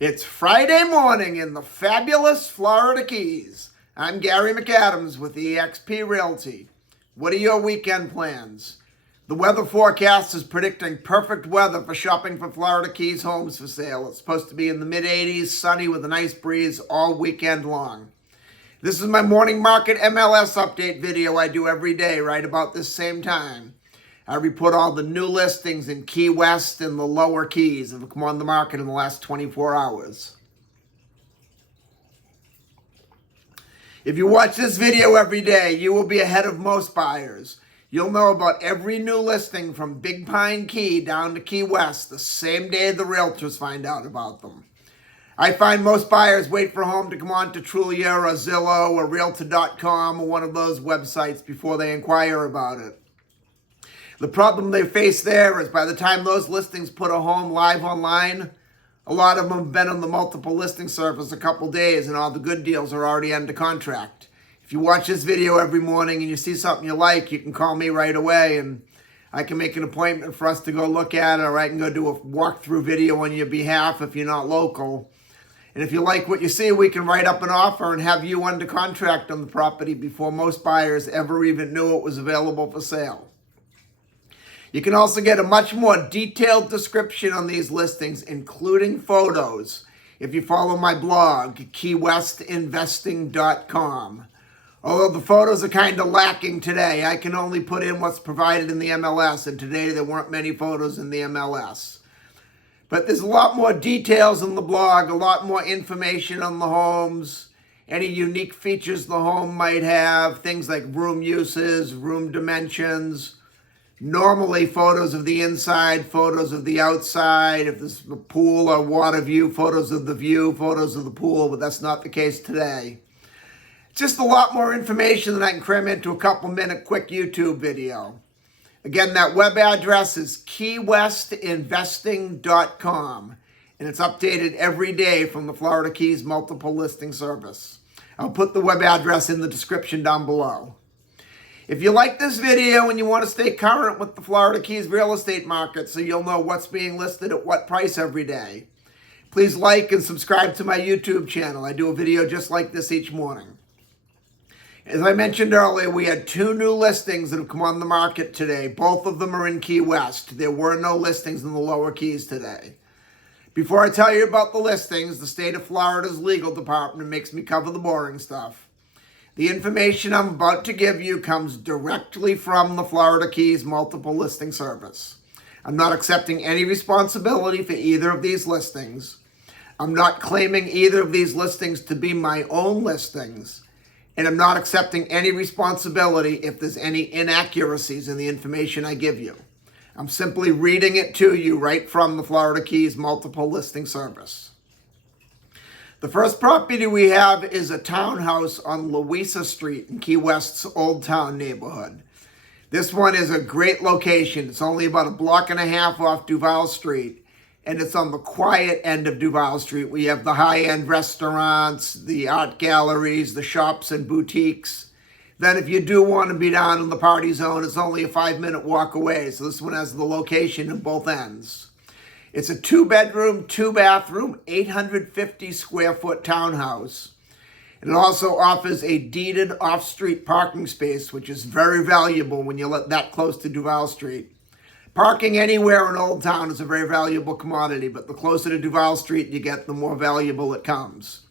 It's Friday morning in the fabulous Florida Keys. I'm Gary McAdams with eXp Realty. What are your weekend plans? The weather forecast is predicting perfect weather for shopping for Florida Keys homes for sale. It's supposed to be in the mid-80s, sunny with a nice breeze all weekend long. This is my morning market MLS update video I do every day right about this same time. I report all the new listings in Key West and the lower Keys that have come on the market in the last 24 hours. If you watch this video every day, you will be ahead of most buyers. You'll know about every new listing from Big Pine Key down to Key West the same day the realtors find out about them. I find most buyers wait for a home to come on to Trulia or Zillow or Realtor.com or one of those websites before they inquire about it. The problem they face there is by the time those listings put a home live online, a lot of them have been on the multiple listing service a couple days and all the good deals are already under contract. If you watch this video every morning and you see something you like, you can call me right away and I can make an appointment for us to go look at it, or I can go do a walkthrough video on your behalf if you're not local. And if you like what you see, we can write up an offer and have you under contract on the property before most buyers ever even knew it was available for sale. You can also get a much more detailed description on these listings, including photos, if you follow my blog, keywestinvesting.com. Although the photos are kind of lacking today, I can only put in what's provided in the MLS, and today there weren't many photos in the MLS. But there's a lot more details in the blog, a lot more information on the homes, any unique features the home might have, things like room uses, room dimensions, normally photos of the inside, photos of the outside, if there's a pool or water view, photos of the view, photos of the pool, but that's not the case today. Just a lot more information than I can cram into a couple-minute quick YouTube video. Again, that web address is keywestinvesting.com, and it's updated every day from the Florida Keys multiple listing service. I'll put the web address in the description down below. If you like this video and you want to stay current with the Florida Keys real estate market so you'll know what's being listed at what price every day, please like and subscribe to my YouTube channel. I do a video just like this each morning. As I mentioned earlier, we had 2 new listings that have come on the market today. Both of them are in Key West. There were no listings in the lower Keys today. Before I tell you about the listings, the state of Florida's legal department makes me cover the boring stuff. The information I'm about to give you comes directly from the Florida Keys multiple listing service. I'm not accepting any responsibility for either of these listings. I'm not claiming either of these listings to be my own listings. And I'm not accepting any responsibility if there's any inaccuracies in the information I give you. I'm simply reading it to you right from the Florida Keys multiple listing service. The first property we have is a townhouse on Louisa Street in Key West's Old Town neighborhood. This one is a great location. It's only about a block and a half off Duval Street, and it's on the quiet end of Duval Street. We have the high-end restaurants, the art galleries, the shops and boutiques. Then if you do want to be down in the party zone, it's only a 5-minute walk away. So this one has the location in both ends. It's a 2-bedroom, 2-bathroom, 850 square foot townhouse. It also offers a deeded off-street parking space, which is very valuable when you let that close to Duval Street. Parking anywhere in Old Town is a very valuable commodity, but the closer to Duval Street you get, the more valuable it comes.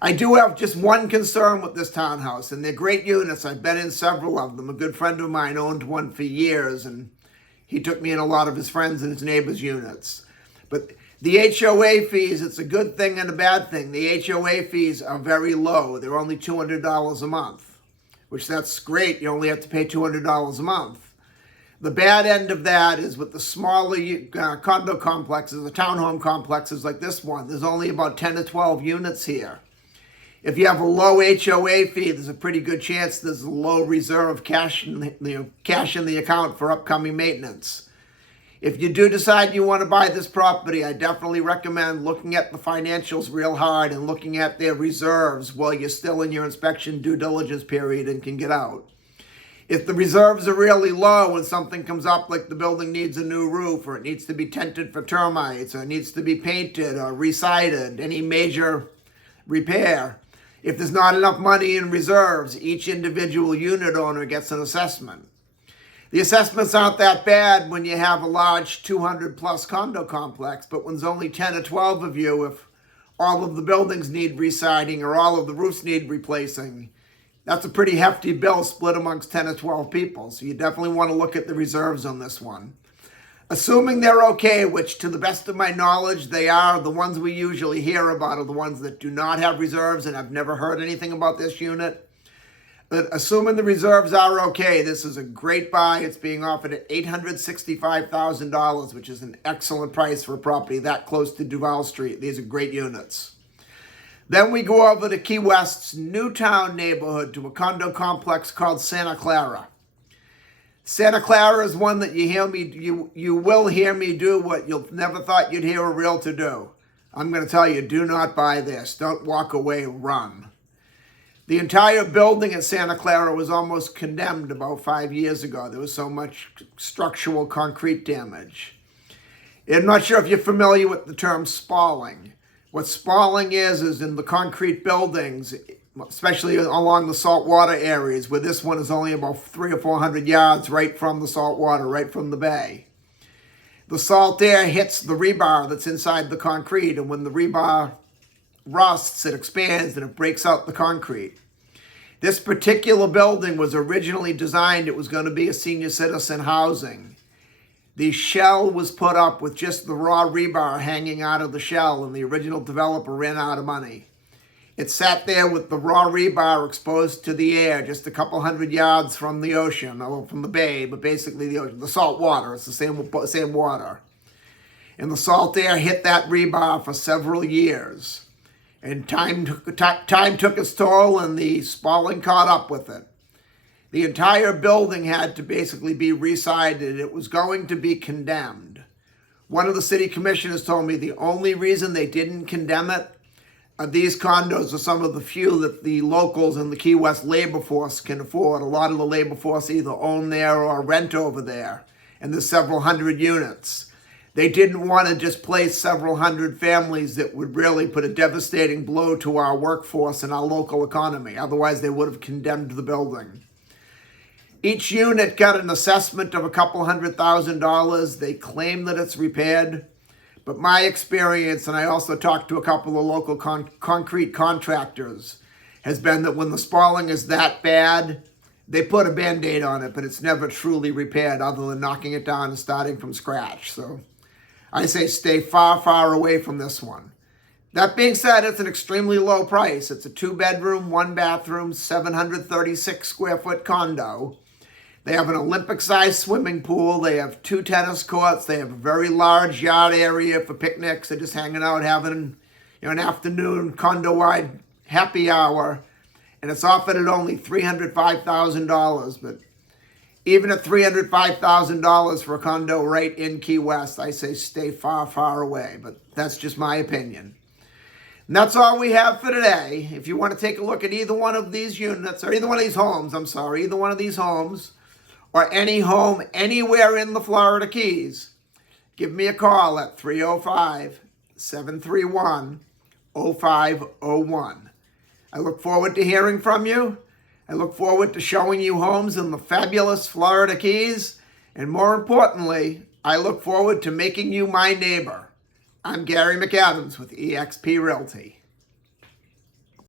I do have just one concern with this townhouse, and they're great units. I've been in several of them. A good friend of mine owned one for years, and he took me in a lot of his friends and his neighbors' units. But the HOA fees, it's a good thing and a bad thing. The HOA fees are very low. They're only $200 a month, which that's great. You only have to pay $200 a month. The bad end of that is with the smaller condo complexes, the townhome complexes like this one, there's only about 10 to 12 units here. If you have a low HOA fee, there's a pretty good chance there's a low reserve cash in the account for upcoming maintenance. If you do decide you want to buy this property, I definitely recommend looking at the financials real hard and looking at their reserves while you're still in your inspection due diligence period and can get out. If the reserves are really low and something comes up like the building needs a new roof, or it needs to be tented for termites, or it needs to be painted or resided, any major repair, if there's not enough money in reserves, each individual unit owner gets an assessment. The assessments aren't that bad when you have a large 200 plus condo complex, but when there's only 10 or 12 of you, if all of the buildings need residing or all of the roofs need replacing, that's a pretty hefty bill split amongst 10 or 12 people. So you definitely want to look at the reserves on this one. Assuming they're okay, which to the best of my knowledge, they are, the ones we usually hear about are the ones that do not have reserves, and I've never heard anything about this unit. But assuming the reserves are okay, this is a great buy. It's being offered at $865,000, which is an excellent price for a property that close to Duval Street. These are great units. Then we go over to Key West's Newtown neighborhood to a condo complex called Santa Clara. Santa Clara is one that you will hear me do what you'll never thought you'd hear a realtor do. I'm going to tell you, do not buy this. Don't walk away, run. The entire building at Santa Clara was almost condemned about 5 years ago. There was so much structural concrete damage. I'm not sure if you're familiar with the term spalling. What spalling is in the concrete buildings, especially along the saltwater areas, where this one is only about 300 or 400 yards right from the saltwater, right from the bay. The salt air hits the rebar that's inside the concrete, and when the rebar rusts, it expands and it breaks out the concrete. This particular building was originally designed, it was going to be a senior citizen housing. The shell was put up with just the raw rebar hanging out of the shell, and the original developer ran out of money. It sat there with the raw rebar exposed to the air just a couple hundred yards from the ocean, or from the bay, but basically the ocean, the salt water. It's the same water. And the salt air hit that rebar for several years. And time took its toll, and the spalling caught up with it. The entire building had to basically be resided. It was going to be condemned. One of the city commissioners told me the only reason they didn't condemn it, these condos are some of the few that the locals in the Key West labor force can afford. A lot of the labor force either own there or rent over there, and there's several hundred units. They didn't want to displace several hundred families that would really put a devastating blow to our workforce and our local economy. Otherwise, they would have condemned the building. Each unit got an assessment of a couple $100,000. They claim that it's repaired. But my experience, and I also talked to a couple of local concrete contractors, has been that when the spalling is that bad, they put a Band-Aid on it, but it's never truly repaired other than knocking it down and starting from scratch. So I say stay far, far away from this one. That being said, it's an extremely low price. It's a 2-bedroom, 1-bathroom, 736 square foot condo. They have an Olympic-sized swimming pool. They have 2 tennis courts. They have a very large yard area for picnics. They're just hanging out, having an afternoon condo-wide happy hour. And it's offered at only $305,000. But even at $305,000 for a condo right in Key West, I say stay far, far away. But that's just my opinion. And that's all we have for today. If you want to take a look at either one of these units, or either one of these homes, either one of these homes, or any home anywhere in the Florida Keys, give me a call at 305-731-0501. I look forward to hearing from you. I look forward to showing you homes in the fabulous Florida Keys. And more importantly, I look forward to making you my neighbor. I'm Gary McAdams with eXp Realty.